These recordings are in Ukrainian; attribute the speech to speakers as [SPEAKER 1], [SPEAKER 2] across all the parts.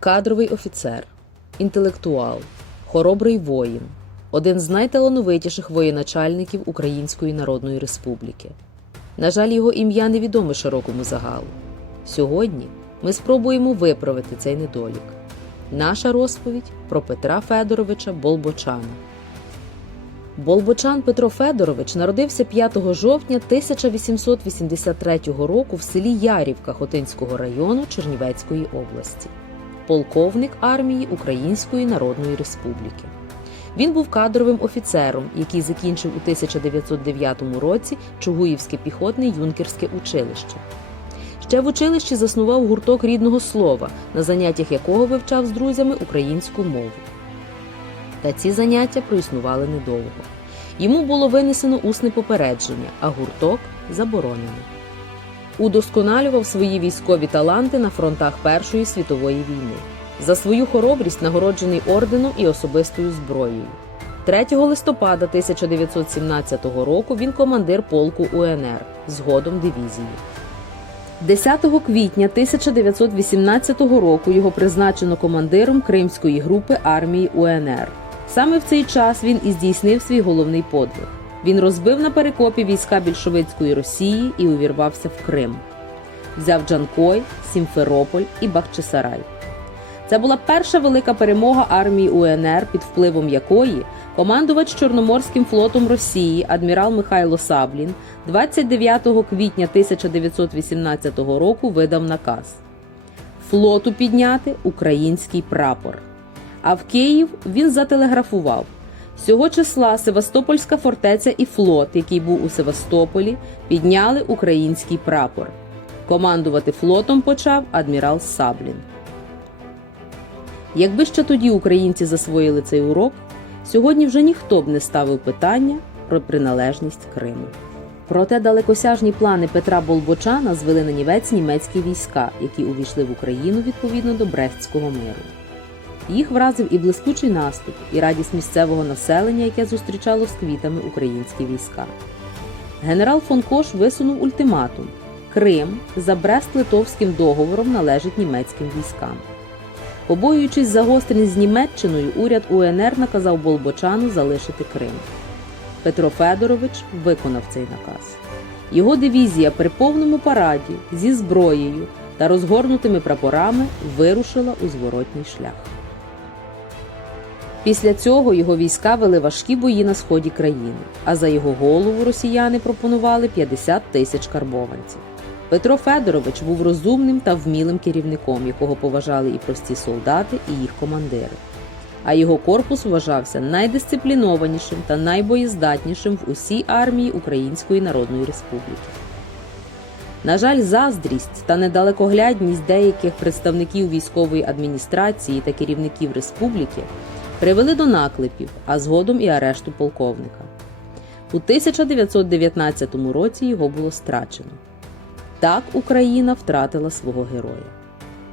[SPEAKER 1] Кадровий офіцер, інтелектуал, хоробрий воїн, один з найталановитіших воєначальників Української Народної Республіки. На жаль, його ім'я невідоме широкому загалу. Сьогодні ми спробуємо виправити цей недолік. Наша розповідь про Петра Федоровича Болбочана. Болбочан Петро Федорович народився 5 жовтня 1883 року в селі Ярівка Хотинського району Чернівецької області, полковник армії Української Народної Республіки. Він був кадровим офіцером, який закінчив у 1909 році Чугуївське піхотне юнкерське училище. Ще в училищі заснував гурток рідного слова, на заняттях якого вивчав з друзями українську мову. Та ці заняття проіснували недовго. Йому було винесено усне попередження, а гурток заборонено. Удосконалював свої військові таланти на фронтах Першої світової війни. За свою хоробрість нагороджений орденом і особистою зброєю. 3 листопада 1917 року він командир полку УНР, згодом дивізії. 10 квітня 1918 року його призначено командиром Кримської групи армії УНР. Саме в цей час він і здійснив свій головний подвиг. Він розбив на перекопі війська більшовицької Росії і увірвався в Крим. Взяв Джанкой, Сімферополь і Бахчисарай. Це була перша велика перемога армії УНР, під впливом якої командувач Чорноморським флотом Росії адмірал Михайло Саблін 29 квітня 1918 року видав наказ флоту підняти український прапор. А в Київ він зателеграфував Сього числа Севастопольська фортеця і флот, який був у Севастополі, підняли український прапор. Командувати флотом почав адмірал Саблін. Якби ще тоді українці засвоїли цей урок, сьогодні вже ніхто б не ставив питання про приналежність Криму. Проте далекосяжні плани Петра Болбочана звели на нівець німецькі війська, які увійшли в Україну відповідно до Брестського миру. Їх вразив і блискучий наступ, і радість місцевого населення, яке зустрічало з квітами українські війська. Генерал фон Кош висунув ультиматум: Крим за Брест-Литовським договором належить німецьким військам. Побоюючись загострень з Німеччиною, уряд УНР наказав Болбочану залишити Крим. Петро Федорович виконав цей наказ. Його дивізія при повному параді зі зброєю та розгорнутими прапорами вирушила у зворотній шлях. Після цього його війська вели важкі бої на сході країни, а за його голову росіяни пропонували 50 тисяч карбованців. Петро Федорович був розумним та вмілим керівником, якого поважали і прості солдати, і їх командири. А його корпус вважався найдисциплінованішим та найбоєздатнішим в усій армії Української Народної Республіки. На жаль, заздрість та недалекоглядність деяких представників військової адміністрації та керівників республіки привели до наклепів, а згодом і арешту полковника. У 1919 році його було страчено. Так Україна втратила свого героя,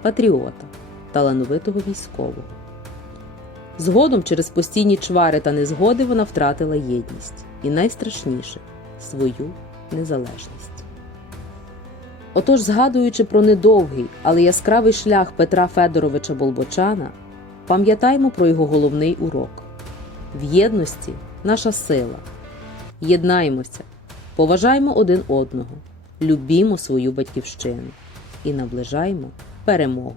[SPEAKER 1] патріота, талановитого військового. Згодом, через постійні чвари та незгоди, вона втратила єдність і найстрашніше свою незалежність. Отож, згадуючи про недовгий, але яскравий шлях Петра Федоровича Болбочана, пам'ятаймо про його головний урок: в єдності наша сила. Єднаймося, поважаймо один одного, любімо свою батьківщину і наближаймо перемогу.